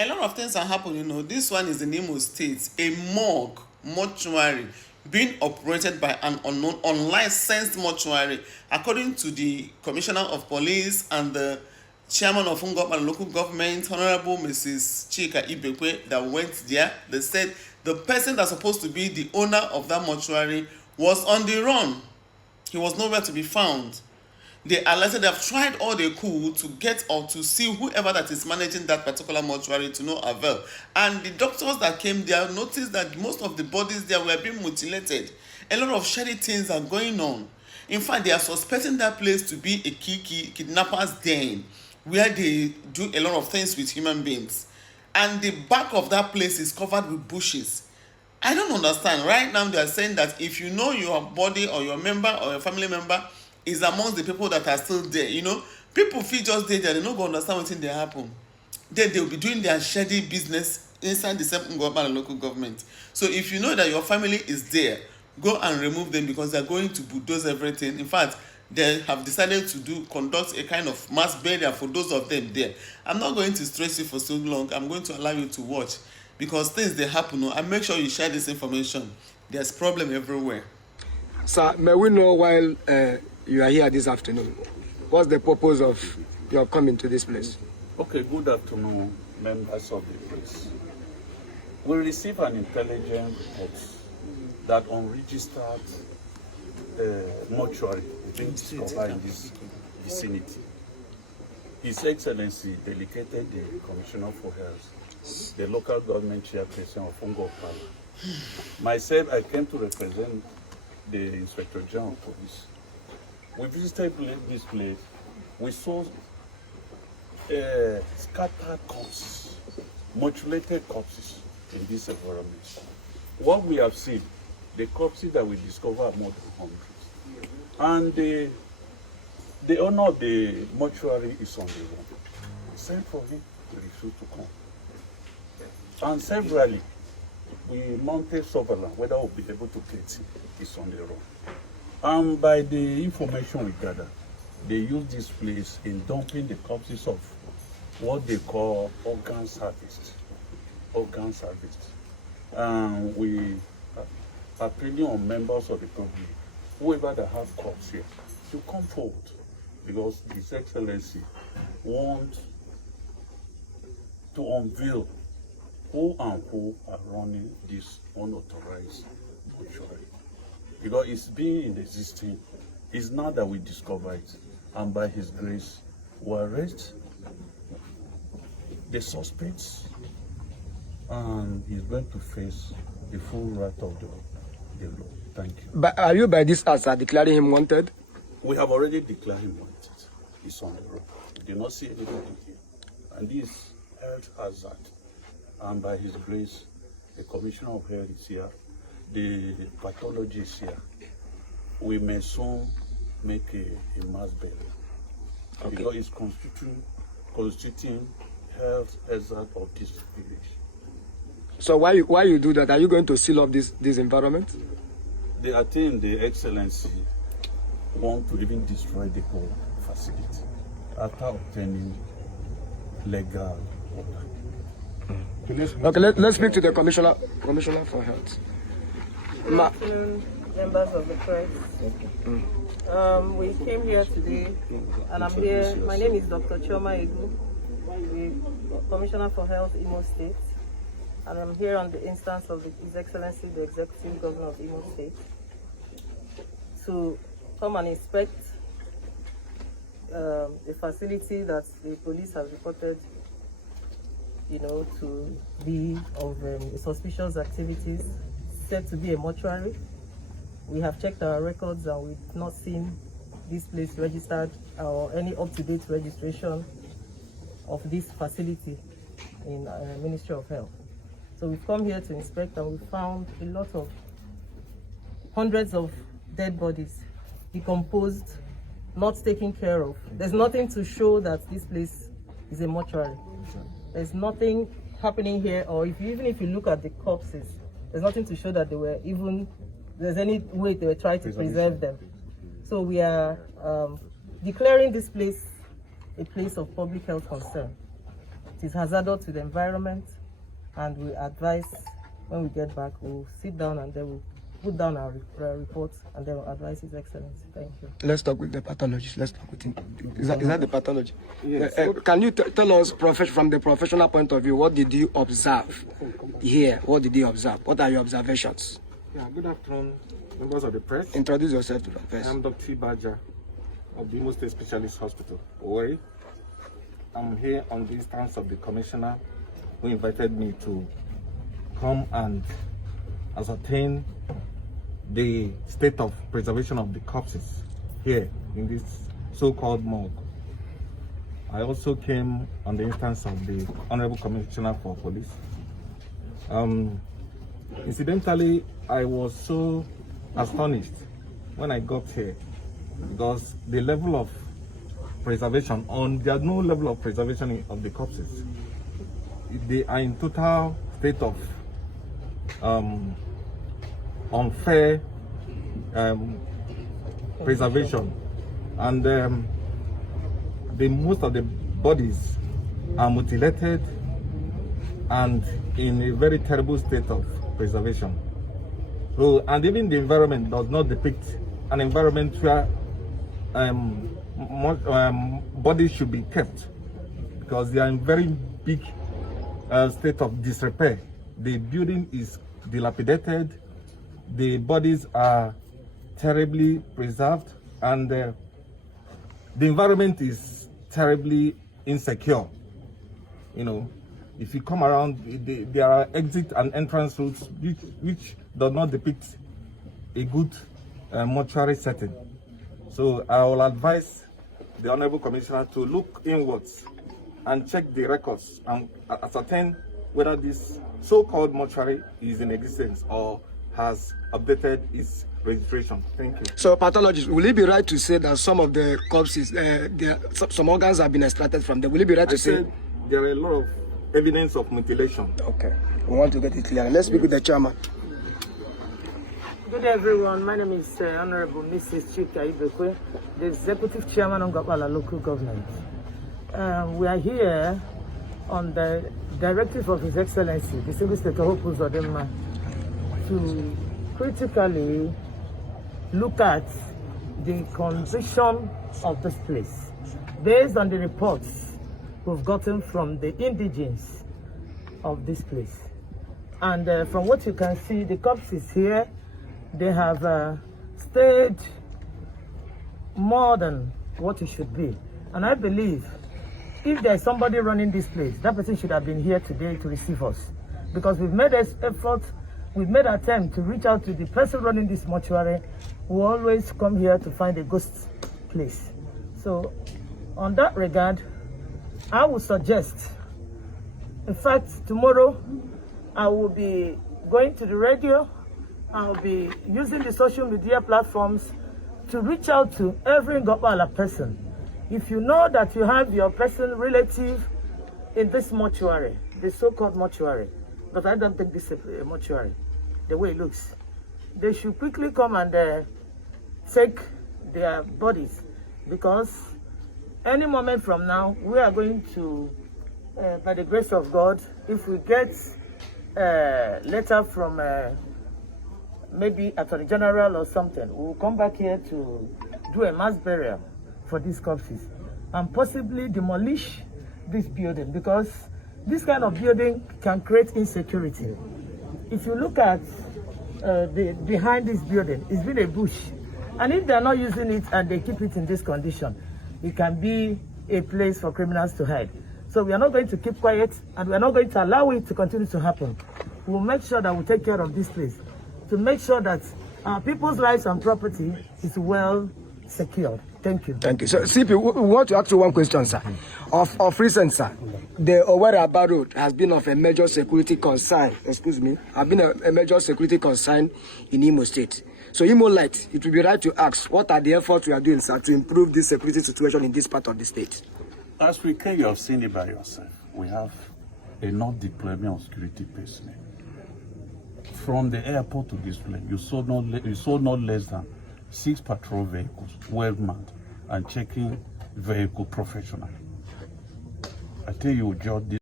A lot of things are happening. This one is in Imo State, a mortuary being operated by an unknown, unlicensed mortuary, according to the Commissioner of Police and the Chairman of Ngor local government, Honorable Mrs. Chika Ibekwe, that went there. They said the person that's supposed to be the owner of that mortuary was on the run. He was nowhere to be found. They alleged they have tried all they could to get or to see whoever that is managing that particular mortuary, to no avail. And the doctors that came there noticed that most of the bodies there were being mutilated. A lot of shady things are going on. In fact, they are suspecting that place to be a kidnapper's den, where they do a lot of things with human beings. And the back of that place is covered with bushes. I don't understand. Right now, they are saying that if you know your body or your member or your family member is amongst the people that are still there, people feel just there, they don't go understand what thing they happen. Then they will be doing their shady business inside the same Okpala local government. So if you know that your family is there, go and remove them, because they're going to bulldoze everything. In fact, they have decided to conduct a kind of mass burial for those of them there. I'm not going to stress you for so long. I'm going to allow you to watch, because things they happen, and make sure you share this information. There's problem everywhere. Sir, may we know, while you are here this afternoon, what's the purpose of your coming to this place? Okay, good afternoon, members of the press. We received an intelligence report that unregistered mortuary is being discovered in this vicinity. His Excellency delegated the Commissioner for Health, the local government chairperson of Okpala. Myself, I came to represent the Inspector General of Police. We visited this place. We saw scattered corpses, mutilated corpses in this environment. What we have seen, the corpses that we discovered are more than 100. And the owner of the mortuary is on the run. We sent for him, he refused to come. And severally, we mounted surveillance, whether we'll be able to get him, he's on the run. And by the information we gathered, they use this place in dumping the corpses of what they call organs harvest. Organs harvest. And we are appealing on members of the public, whoever that have corpse here, to come forward, because His Excellency wants to unveil who and who are running this unauthorized mortuary. Because it's been in existing, it's now that we discover it, and by His grace, we arrest the suspects, and he's going to face the full wrath of the law. Thank you. But are you by this as declaring him wanted? We have already declared him wanted. He's on the road. We do not see anything here. And this health hazard. And by His grace, the Commissioner of Health is here, the pathologist is here. We may soon make a mass burial. Okay. Because it's constituting health hazard of this village. So why you do that? Are you going to seal up this environment? I think the Excellency want to even destroy the whole facility after obtaining legal order. Okay, let's speak to the Commissioner for Health. Good afternoon, members of the press. We came here today, and I'm here. My name is Dr. Chioma Egu, the Commissioner for Health, Imo State, and I'm here on the instance of His Excellency, the Executive Governor of Imo State, to come and inspect the facility that the police has reported, to be of suspicious activities, said to be a mortuary. We have checked our records and we've not seen this place registered or any up-to-date registration of this facility in Ministry of Health. So we've come here to inspect, and we found a lot of hundreds of dead bodies, decomposed, not taken care of. There's nothing to show that this place is a mortuary. There's nothing happening here, or even if you look at the corpses, there's nothing to show that there's any way they were trying to preserve them. So we are declaring this place a place of public health concern. It is hazardous to the environment, and we advise when we get back, we'll sit down and then we'll put down our report and then we'll advise His Excellency. Thank you. Let's talk with the pathologist. Let's talk with him. Is that the pathologist? Yes. Can you tell us, from the professional point of view, what did you observe here? What did you observe? What are your observations? Yeah, good afternoon, members of the press. Introduce yourself to the press. I'm Dr. Baja of the Imo State Specialist Hospital, Mortuary. I'm here on the instance of the commissioner who invited me to come and ascertain the state of preservation of the corpses here in this so-called morgue. I also came on the instance of the Honorable Commissioner for Police. Incidentally, I was so astonished when I got here because the level of preservation, there's no level of preservation of the corpses. They are in total state of unfair preservation, and most of the bodies are mutilated and in a very terrible state of preservation. So, and even the environment does not depict an environment where bodies should be kept, because they are in very big state of disrepair. The building is dilapidated, the bodies are terribly preserved, and the environment is terribly insecure. You know, if you come around, there are exit and entrance routes which does not depict a good mortuary setting. So I will advise the Honorable Commissioner to look inwards and check the records and ascertain whether this so-called mortuary is in existence or has updated its registration. Thank you. So, pathologist, will it be right to say that some of the corpses, some organs have been extracted from them? Will it be right to say? There are a lot of evidence of mutilation. Okay, we want to get it clear. Let's speak with the chairman. Good day, everyone. My name is Honorable Mrs. Chika Ibekwe, the Executive Chairman of Okpala Local Government. We are here on the directive of His Excellency, the Civil State of Zodema, to critically look at the condition of this place based on the reports we've gotten from the indigents of this place. And from what you can see, the corpses here, they have stayed more than what it should be. And I believe if there's somebody running this place, that person should have been here today to receive us. Because we've made this effort, we've made an attempt to reach out to the person running this mortuary, who always come here to find a ghost place. So on that regard, I would suggest, in fact, tomorrow I will be going to the radio, I'll be using the social media platforms to reach out to every Okpala person. If you know that you have your person relative in this mortuary, the so-called mortuary, but I don't think this is a mortuary, the way it looks, they should quickly come and take their bodies, because any moment from now, we are going to, by the grace of God, if we get a letter from maybe Attorney General or something, we'll come back here to do a mass burial for these corpses and possibly demolish this building, because this kind of building can create insecurity. If you look at behind this building, it's been a bush, and if they're not using it and they keep it in this condition, it can be a place for criminals to hide. So we are not going to keep quiet, and we are not going to allow it to continue to happen. We'll make sure that we take care of this place to make sure that our people's lives and property is well secured. Thank you. Thank you. So, CP, we want to ask you one question, sir. Of recent, sir, the Owerri-Aba Road has been of a major security concern, have been a major security concern in Imo State. So, Imo Light, it would be right to ask, what are the efforts we are doing, sir, to improve this security situation in this part of the state? As we can, you have seen it by yourself. We have enough deployment of security personnel. From the airport to this place, you saw not less than 6 patrol vehicles, well manned, and checking vehicle professionally. I tell you, George,